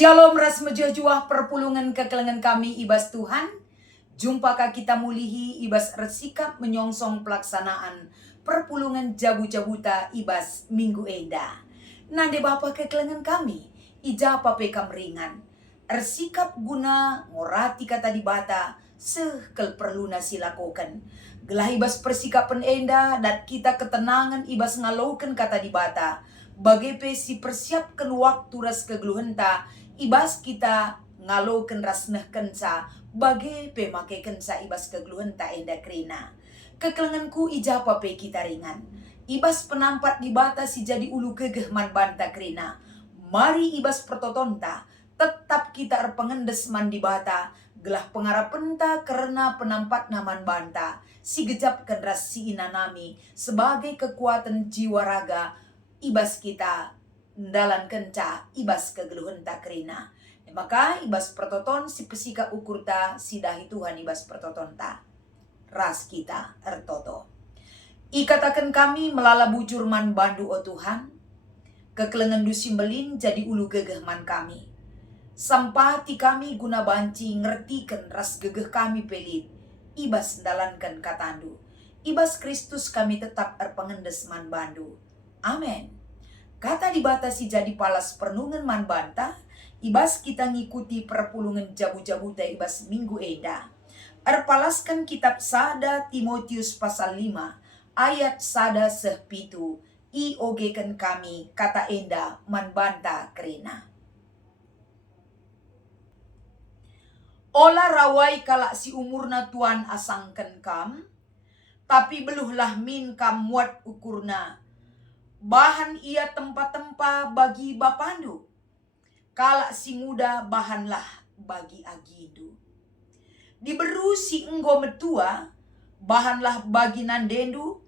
Shalom ras mejuah perpulungan kekelengan kami ibas Tuhan. Jumpakah kita mulihi ibas resikap menyongsong pelaksanaan perpulungan jabu-jabuta ibas minggu enda. Nande bapa kekelengan kami, ijapa pekam ringan. Ersikap guna ngorati kata dibata, sekel perluna silakokan. Gelah ibas persikapan enda dan kita ketenangan ibas ngalaukan kata dibata. Bagepe si persiapkan waktu ras kegeluhenta, ibas kita ngaloken ras neh kensa, bage pe make kensa ibas kegeluhenta enda krina. Kekelenganku ijapa pe kita ringan. Ibas penampat di bata si jadi ulu kegeh man banta krina. Mari ibas pertotonta, tetap kita erpengendes man di bata, gelah pengarapenta karena penampat naman banta. Si gejap kendras si inanami sebagai kekuatan jiwa raga, ibas kita dalan kenca ibas kegeluhan tak krina. Maka ibas pertoton si pesika ukur ta sidahi Tuhan ibas pertoton ta. Ras kita ertoto. Ikatakan kami melala bujur man bandu o Tuhan. Kekelengan dusimbelin jadi ulu gegeh man kami. Sampati kami guna banci ngertikan ras gegeh kami pelit. Ibas dalankan katandu. Ibas Kristus kami tetap erpengendes man bandu. Amin. Kata dibatasi jadi palas pernungan man banta, ibas kita ngikuti perpulungan jabu-jabuta ibas minggu enda. Erpalaskan kitab sada Timotius pasal 5, ayat sada sehpitu, iogekan kami kata enda man banta kerina. Ola rawai kalak si umurna tuan asangken kam, tapi beluhlah min kam muat ukurna. Bahan ia tempa-tempa bagi bapandu. Kalak si muda bahanlah bagi agidu. Diberu si enggo metua, bahanlah bagi nandendu.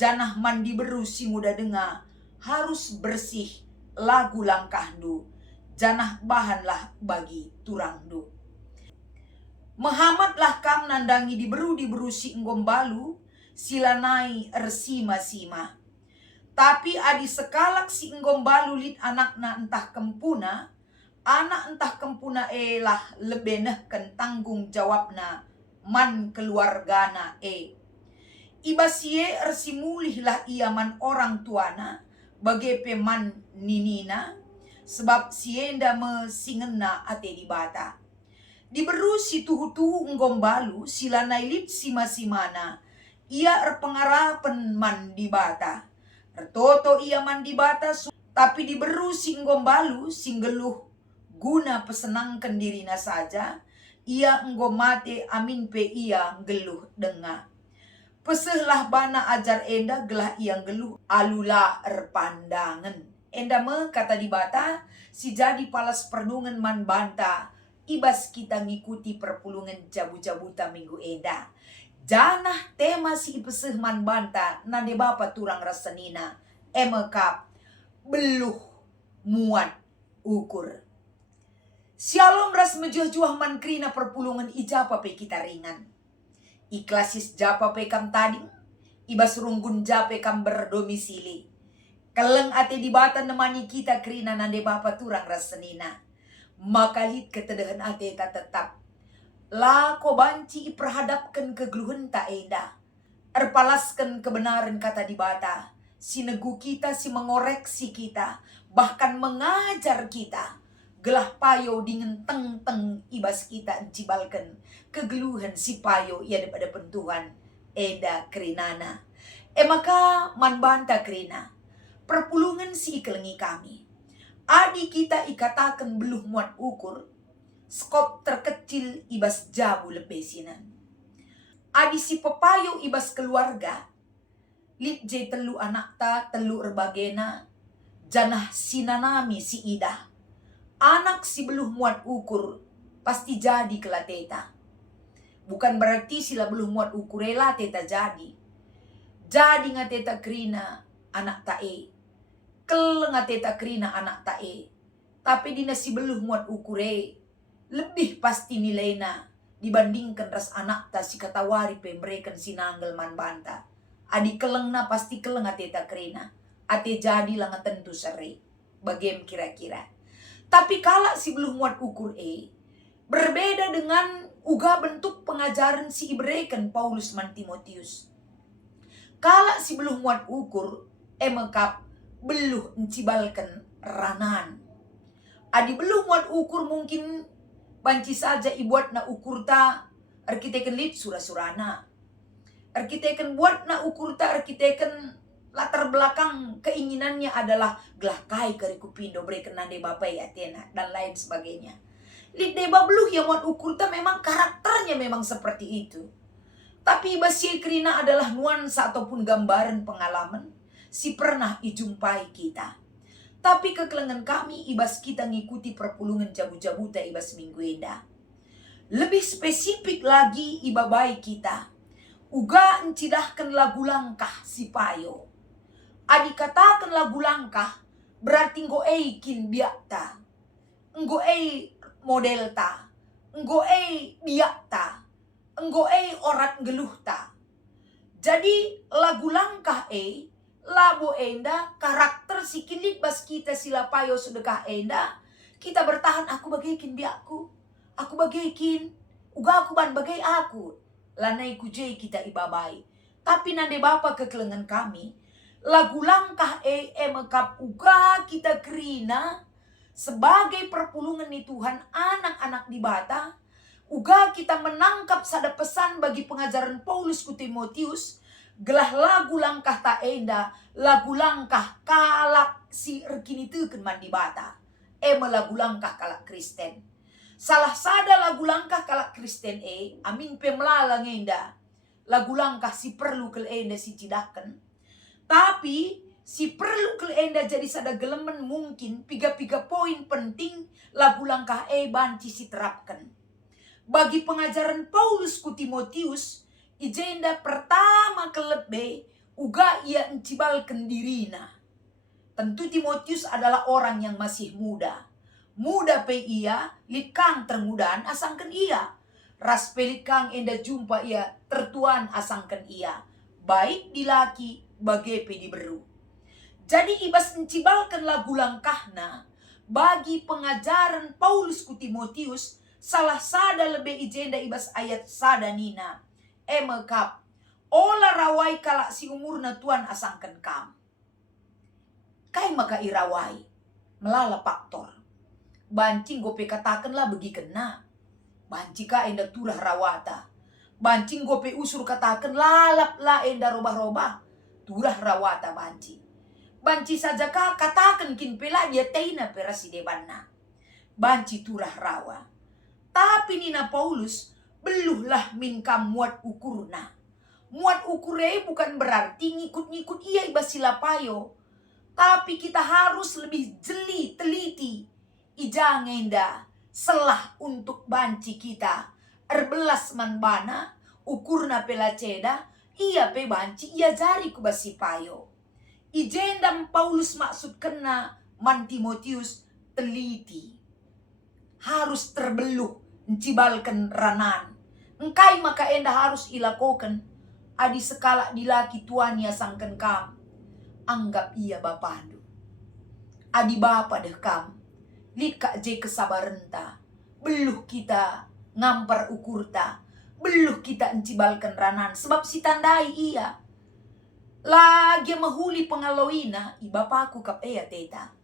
Janah man diberu si muda denga, harus bersih lagu langkahdu. Janah bahanlah bagi turangdu. Mehamatlah kam nandangi diberu si enggo balu, silanai ersima-sima. Tapi adi sekalak si enggom balulit anakna entah kempuna, anak entah kempuna elah lebeneh ken tanggung jawabna man keluargana Ibasie ersimulih lah ia man orang tuana, bagepe man ninina, sebab sienda mesingena ate di bata. Diberu si tuhu-tuhu enggom balu silanai lit sima-simana, ia erpengarapen man di bata. Ertoto ia mandi batas, tapi diberu singgom balu singgeluh guna pesenangkan dirina saja. Ia enggom mate amin pe ia geluh denga. Pesehlah bana ajar enda gelah ia geluh alula erpandangan. Enda me kata di bata si jadi palas pernungan man banta. Ibas kita ngikuti perpulungan jabu-jabuta minggu enda. Janah tema si peseh man banta nade bapa turang rasanina emekap beluh muat ukur. Shalom ras mejuah-juah man krina perpulungan ijapa pe kita ringan. Iklasis japa pe kam tading, ibas runggun jape kam berdomisili. Keleng ate di bata nemani kita krina nade bapa turang rasanina. Makalit ketedahan ate ta tetap. La ko banci iperhadapkan kegeluhan tak enda. Erpalaskan kebenaran kata di bata. Sinegu kita si mengoreksi kita. Bahkan mengajar kita. Gelah payo dengan teng-teng ibas kita encibalkan. Kegeluhan si payo ia daripada pentuhan. Eda kerinana. Maka man banta kerina. Perpulungan si ikelengi kami. Adi kita ikatakan beluh muat ukur. Skop terkecil ibas jabu lepesinan. Adi si pepayo ibas keluarga. Lit je telu anak ta telu erbagena. Janah sinanami si ida. Anak si beluh muat ukur. Pasti jadi kelateta. Bukan berarti sila beluh muat ukur rela teta jadi. Jadi ngateta krina anak tae. Kel ngateta krina anak tae. Tapi dina si beluh muat ukure. Lebih pasti nilainya dibandingkan ras anak ta si katawari pemberikan sinanggel man banta. Adi kelengna pasti keleng ate ta krena. Ate jadi langa tentu seri. Bagem kira-kira. Tapi kala si belum muat ukur berbeda dengan uga bentuk pengajaran si ibreken Paulus man Timotius. Kala si belum muat ukur mekap beluh encibalkan ranan. Adi belum muat ukur mungkin banci saja ibuat na ukur ta arkiteken lit surah-surana. Arkiteken buat na ukur ta arkiteken latar belakang keinginannya adalah gelah kai kari kupindo breken nande bapai Athena dan lain sebagainya. Lit deba beluh yang muat ukur ta memang karakternya memang seperti itu. Tapi basi krina adalah nuansa ataupun gambaran pengalaman si pernah ijumpai kita. Tapi kekelengan kami ibas kita ngikuti perpulungan jabu-jabuta ibas minggu enda. Lebih spesifik lagi ibabai kita. Uga encidahkan lagu langkah si payo. Adi katakan lagu langkah berarti kin biakta. Model ta. Biakta. Orat geluh ta. Jadi lagu langkah labo enda karakter si kinlit bas kita sila payo sedekah enda kita bertahan aku bagaikin biakku aku bagaikin uga aku ban bagai aku lanai kujei kita ibabai. Tapi nande bapa kekelengan kami lagu langkah mekap uga kita kerina sebagai perpulungan ni Tuhan anak-anak di bata uga kita menangkap sada pesan bagi pengajaran Paulus ku Timotius. Gelah lagu langkah ta enda, lagu langkah kalak si erkini teken mandi bata. Lagu langkah kalak Kristen. Salah sada lagu langkah kalak Kristen amin pemlalang enda. Lagu langkah si perlu kel enda si cidaken. Tapi si perlu kel enda jadi sada gelemen mungkin piga-piga poin penting lagu langkah banci si terapkan. Bagi pengajaran Paulus ku Timotius, ijenda pertama kelebe uga ia encibalkan dirina. Tentu Timotius adalah orang yang masih muda. Muda pe ia, likang termudaan asangkan ia. Ras pelikang enda jumpa ia, tertuan asangkan ia. Baik di laki, bagai pe di beru. Jadi ibas encibalkan lagu langkahna, bagi pengajaran Paulus ku Timotius, salah sada lebe ijenda ibas ayat sada nina. Mekap ola rawai kalak si umurna Tuan asangkan kam. Kai maka irawai melala faktor. Bancing gope katakanlah begi kena. Banci ka enda turah rawata. Bancing gope usur katakan lalap la enda robah-robah. Turah rawata banci. Banci saja ka katakan kin pela dia teina perasi debanna. Banci turah rawa. Tapi nina Paulus beluhlah minkam muat ukurna. Muat ukure bukan berarti ngikut-ngikut ia ibasila payo. Tapi kita harus lebih jeli, teliti. Ijang enda selah untuk banci kita. Erbelas manbana, ukurna pelaceda, ia pe banci, ia jari kubasi payo. Ijendam Paulus maksud kena man Timotius teliti. Harus terbeluh, encibalkan ranan. Engkai maka enda harus ilakokan. Adi sekala dilaki tuannya sangken kam. Anggap ia bapandu. Adi bapa deh kam. Lit kak je kesabarenta. Beluh kita ngampar ukurta. Beluh kita encibalkan ranan. Sebab si tandai ia. Lagi mahuli pengalawina. Ibapaku kap teta.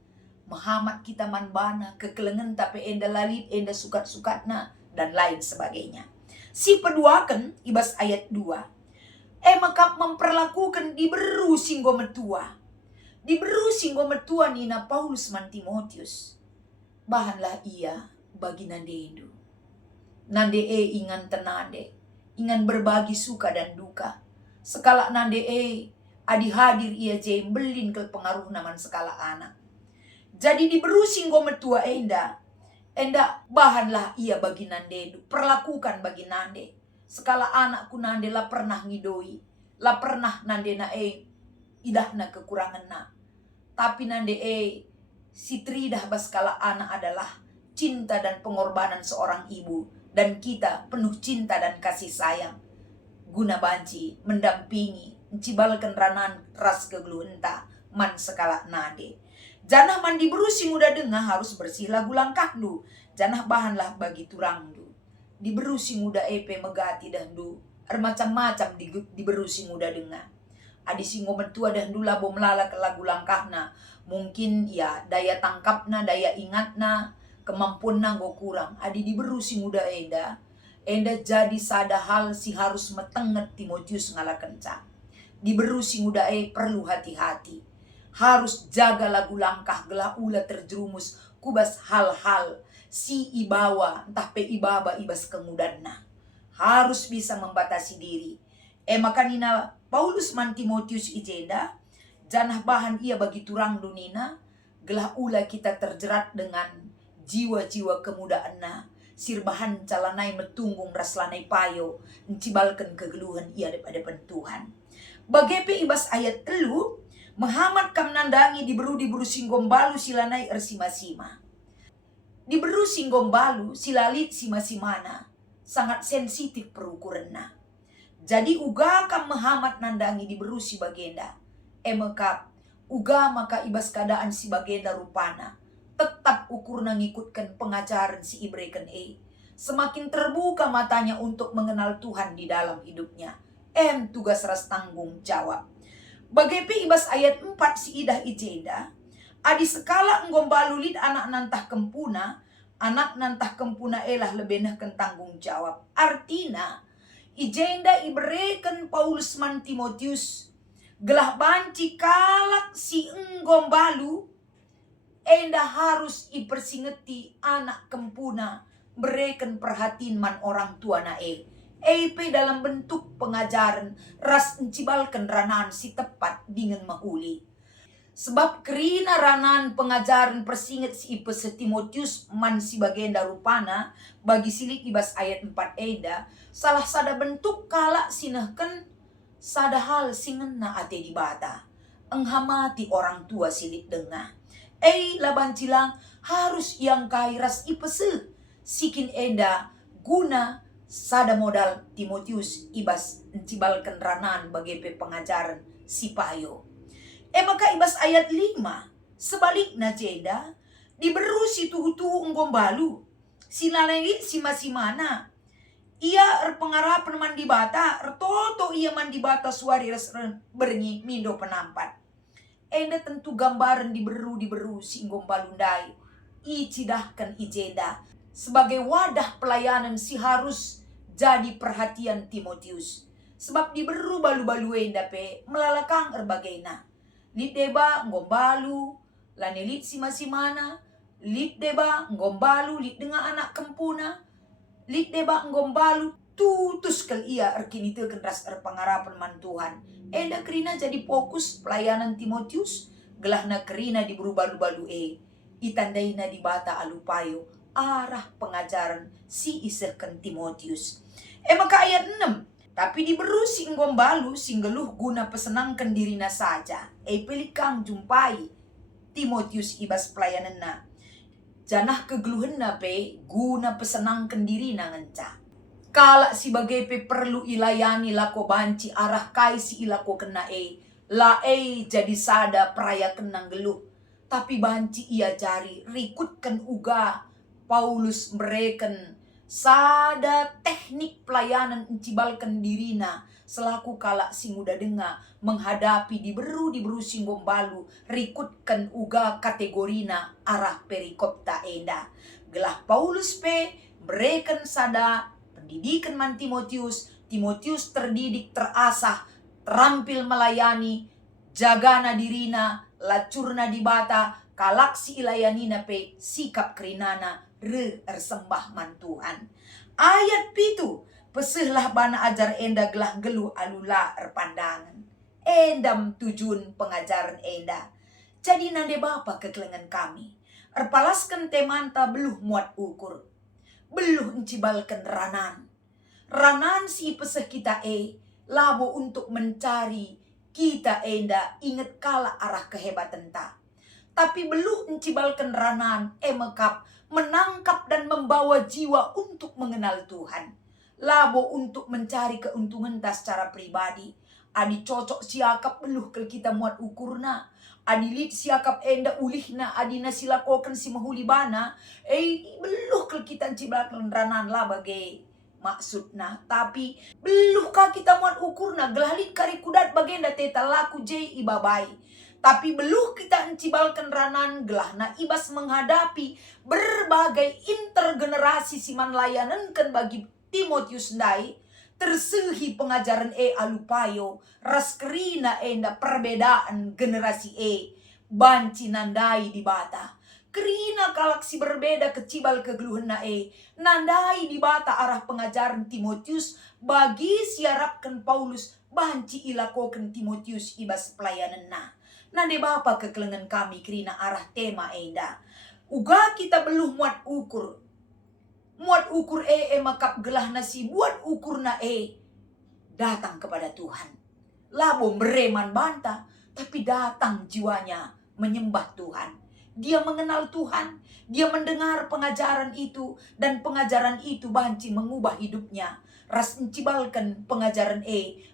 Mahamat kita manbana. Kekelengan tapi enda lalit. Enda sukat-sukatna. Dan lain sebagainya. Si peduakan ibas ayat 2. Makap memperlakukan diberu singgo metua. Diberu singgo metua nina Paulus man Timotius. Bahanlah ia bagi nande indu. Nande ingan tenade. Ingan berbagi suka dan duka. Sekala nande adi hadir ia belin ke pengaruh naman sekala anak. Jadi diberu singgo metua enda bahanlah ia bagi nande, perlakukan bagi nande. Sekala anakku nande lah pernah ngidoi, lah pernah nande na idahna kekurangan na. Tapi nande si tridah baskala anak adalah cinta dan pengorbanan seorang ibu. Dan kita penuh cinta dan kasih sayang. Guna banci, mendampingi, mencibalkan ranan ras kegelu enta, man sekala nade. Janah mandi berusi muda dengar harus bersih lagu langkah du. Janah bahanlah bagi turang du. Di berusi muda epe megati dah du. Macam-macam di berusi muda dengar. Adi singo mentua dah du labo melala ke lagu langkahna. Mungkin ya daya tangkapna, daya ingatna, kemampuan go kurang. Adi di berusi muda enda. Enda jadi sada hal si harus metenget Timotius ngala kenca. Di berusi muda perlu hati-hati. Harus jaga lagu langkah gelah ula terjerumus kubas hal-hal si ibawa entah pe ibaba ibas kemudanna. Harus bisa membatasi diri. Makanina Paulus man Timotius ijenda janah bahan ia bagi turang dunina gelah ula kita terjerat dengan jiwa-jiwa kemudaanna. Sirbahan calanai metunggung raslanai payo encibalkan kegeluhan ia daripada Tuhan. Bagepe ibas ayat elu Muhammad kam nandangi diberu singgombalu silanai ersima-sima. Diberu singgombalu silalit sima-simana sangat sensitif perukuranna. Jadi uga kam Muhammad nandangi diberu si bagenda. Emekap uga maka ibas keadaan si bagenda rupana. Tetap ukurna ngikutkan pengajaran si Ibreken Semakin terbuka matanya untuk mengenal Tuhan di dalam hidupnya. Tugas ras tanggung jawab. Bagepe ibas ayat 4 si idah ijenda. Adi sekala enggombalulit anak nantah kempuna. Anak nantah kempuna elah lebenah tanggung jawab. Artina ijenda ibereken Paulus man Timotius. Gelah banci kalak si enggombalu. Enda harus ipersingeti anak kempuna. Bereken perhatiin man orang tua na EP dalam bentuk pengajaran ras encibalkan ranan si tepat dengan mahuli. Sebab kerina ranan pengajaran persinget si ipe Timotius man si bagenda rupana bagi silik ibas ayat 4 eda salah sada bentuk kalak sinahkan sada hal singena ate di bata. Enghamati orang tua silik dengah. Laban cilang harus yang kairas ipe sikin eda guna sada modal Timotius ibas encibalkan ranan bagepe pengajaran si payo. Maka ibas ayat 5 sebaliknya jeda diberu si tuhu-tuhu enggombalu sinalengit si masimana ia erpengarapan mandi bata ertoto ia mandi bata suari bernyi mindo penampat. Enda tentu gambaran diberu si enggombalu ndai icidahkan ijeda sebagai wadah pelayanan si harus jadi perhatian Timotius. Sebab diberu balu-balu enda pe melalakang erbagaina. Lit deba ngombalu, lanelit si masimana, lit deba ngombalu, lit dengan anak kempuna, lit deba ngombalu, tutus kal ia erkinite kenras erpangarapan man Tuhan. Enda kerina jadi fokus pelayanan Timotius, gelahna kerina diberu balu-balu itandaina di bata alupayo arah pengajaran si isehkan Timotius. Maka ayat 6. Tapi diberu si enggombalu singgeluh guna pesenangkan dirina saja. Pelikang jumpai Timotius ibas pelayanan na. Janah kegeluhan na pe guna pesenangkan dirina ngenca. Kala si bagepe perlu ilayani lako banci arah kai si ilako kena la jadi sada peraya kenang geluh. Tapi banci ia jari rikutkan uga Paulus mereken sada teknik pelayanan encibalkan dirina selaku kalak si muda denga menghadapi diberu singgombalu rikutkan uga kategorina arah perikopta enda. Gelah Paulus pe mereken sada pendidikan man Timotius terdidik terasah terampil melayani jagana dirina lacurna di bata kalak si ilayanina pe sikap kerinana ersembah man Tuhan. Ayat pitu pesehlah bana ajar enda gelah geluh alula erpandangan. Endam tujuan pengajaran enda. Jadi nande bapa kekelengan kami. Erpalaskan temanta beluh muat ukur. Beluh encibalkan ranan. Ranan si peseh kita labo untuk mencari kita enda ingat kala arah kehebatan ta. Tapi beluh encibalkan ranan mekap menangkap dan membawa jiwa untuk mengenal Tuhan. Labo untuk mencari keuntungan tas secara pribadi. Adi cocok siakap beluh ke kita muat ukurna. Adilit siakap enda ulihna adina silakokan si mahulibana. Beluh kel kita cibalakan ranan lah bagai maksudna. Tapi beluh ka kita muat ukurna gelalit kari kudat bagenda teta laku jay ibabai. Tapi beluh kita encibalkan ranan gelahna ibas menghadapi berbagai intergenerasi siman layanankan bagi Timotius ndai tersehi pengajaran alupayo raskerina enda perbedaan generasi banci nandai di bata. Kerina galaksi berbeda kecibal kegeluhna nandai di bata arah pengajaran Timotius bagi siarapkan Paulus banci ilakokan Timotius ibas pelayanan nade bapa kekelengan kami kerina arah tema enda. Uga kita belum muat ukur makap gelah nasi buat ukur datang kepada Tuhan. Labo bereman banta, tapi datang jiwanya menyembah Tuhan. Dia mengenal Tuhan, dia mendengar pengajaran itu, dan pengajaran itu banci mengubah hidupnya. Ras mencibalkan pengajaran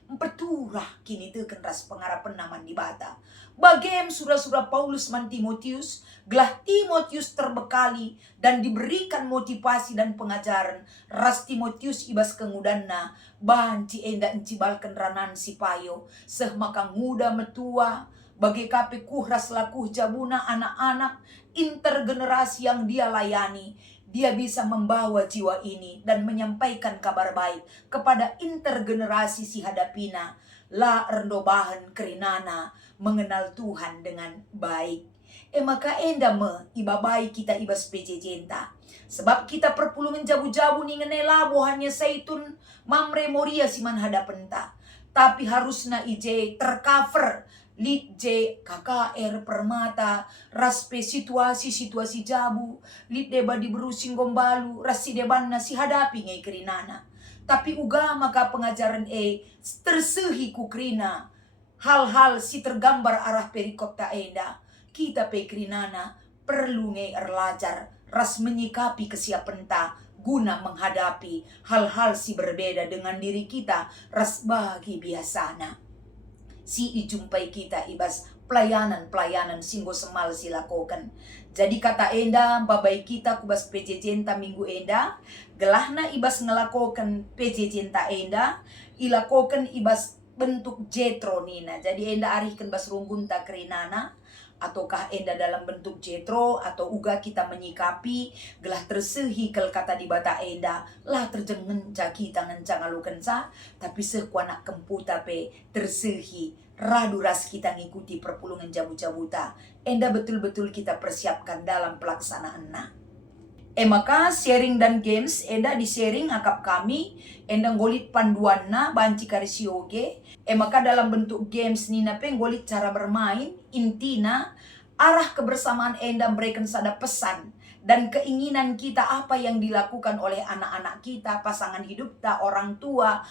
memperturah kini teken ras pengarapan naman di bata. Bagem surah-surah Paulus man Timotius, gelah Timotius terbekali dan diberikan motivasi dan pengajaran. Ras Timotius ibas kengudanna, banci enda encibalkan ranan si payo, seh maka nguda metua, bagi kape kuhras lakuh jabuna anak-anak, intergenerasi yang dia layani. Dia bisa membawa jiwa ini dan menyampaikan kabar baik kepada intergenerasi si hadapina. La rendobahan kerinana mengenal Tuhan dengan baik. Maka enda ibabai kita ibas pejejenta. Sebab kita perpulungan jabu-jabu ni ngenela hanya seitun mamre moria siman hadapenta. Tapi harusna ije tercover lid je KKR permata raspe situasi jabu lid deba di berusing gombalu rasi debanna si hadapi ngai kerinana. Tapi uga maka pengajaran tersehi kukrina hal-hal si tergambar arah perikop ta enda. Kita pekrinana perlu ngai erlajar ras menyikapi kesiapan ta guna menghadapi hal-hal si berbeda dengan diri kita ras bagi biasana. Si ijumpai kita ibas pelayanan singgo semal silakokan. Jadi kata enda babai kita kubas PJJ minggu enda gelahna ibas ngelakokan PJJ enda ilakokan ibas bentuk jetro nina. Jadi enda arihkan bas runggun tak kerinana ataukah enda dalam bentuk jetro atau uga kita menyikapi gelah tersehi kel kata di bata enda lah terjengen kita ngencang alukan sa tapi sekuanak kemputa pe tersehi radu ras kita ngikuti perpulungan jabu-jabuta enda betul-betul kita persiapkan dalam pelaksanaan maka sharing dan games enda di sharing akap kami enda ngolit panduan banci karisioge maka dalam bentuk games nina pe ngolit cara bermain intina arah kebersamaan enda memberikan sada pesan dan keinginan kita apa yang dilakukan oleh anak-anak kita, pasangan hidup ta, orang tua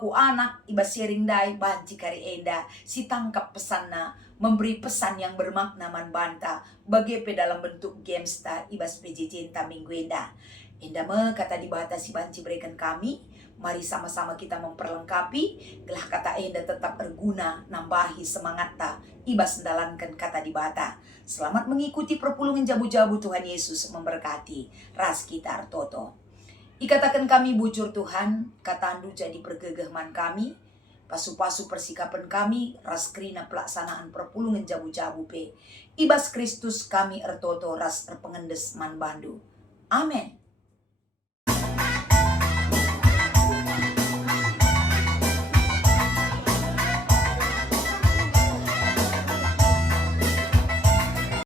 ku anak, ibas sharing dai banci kari enda, si tangkap pesanna, memberi pesan yang bermakna man banta, bagepe dalam bentuk games ta, ibas PJJ ta minggu enda. Enda kata di bata si banci berikan kami, mari sama-sama kita memperlengkapi, gelah kata enda tetap berguna, nambahi semangat ta, ibas mendalankan kata di bata. Selamat mengikuti perpulungan jabu-jabu Tuhan Yesus memberkati. Ras kita artoto. Ikatakan kami bujur Tuhan, katandu jadi pergegahman kami, pasu-pasu persikapan kami, ras kerina pelaksanaan perpulungan jabu-jabu pe. Ibas Kristus kami artoto ras erpengendes man bandu. Amin.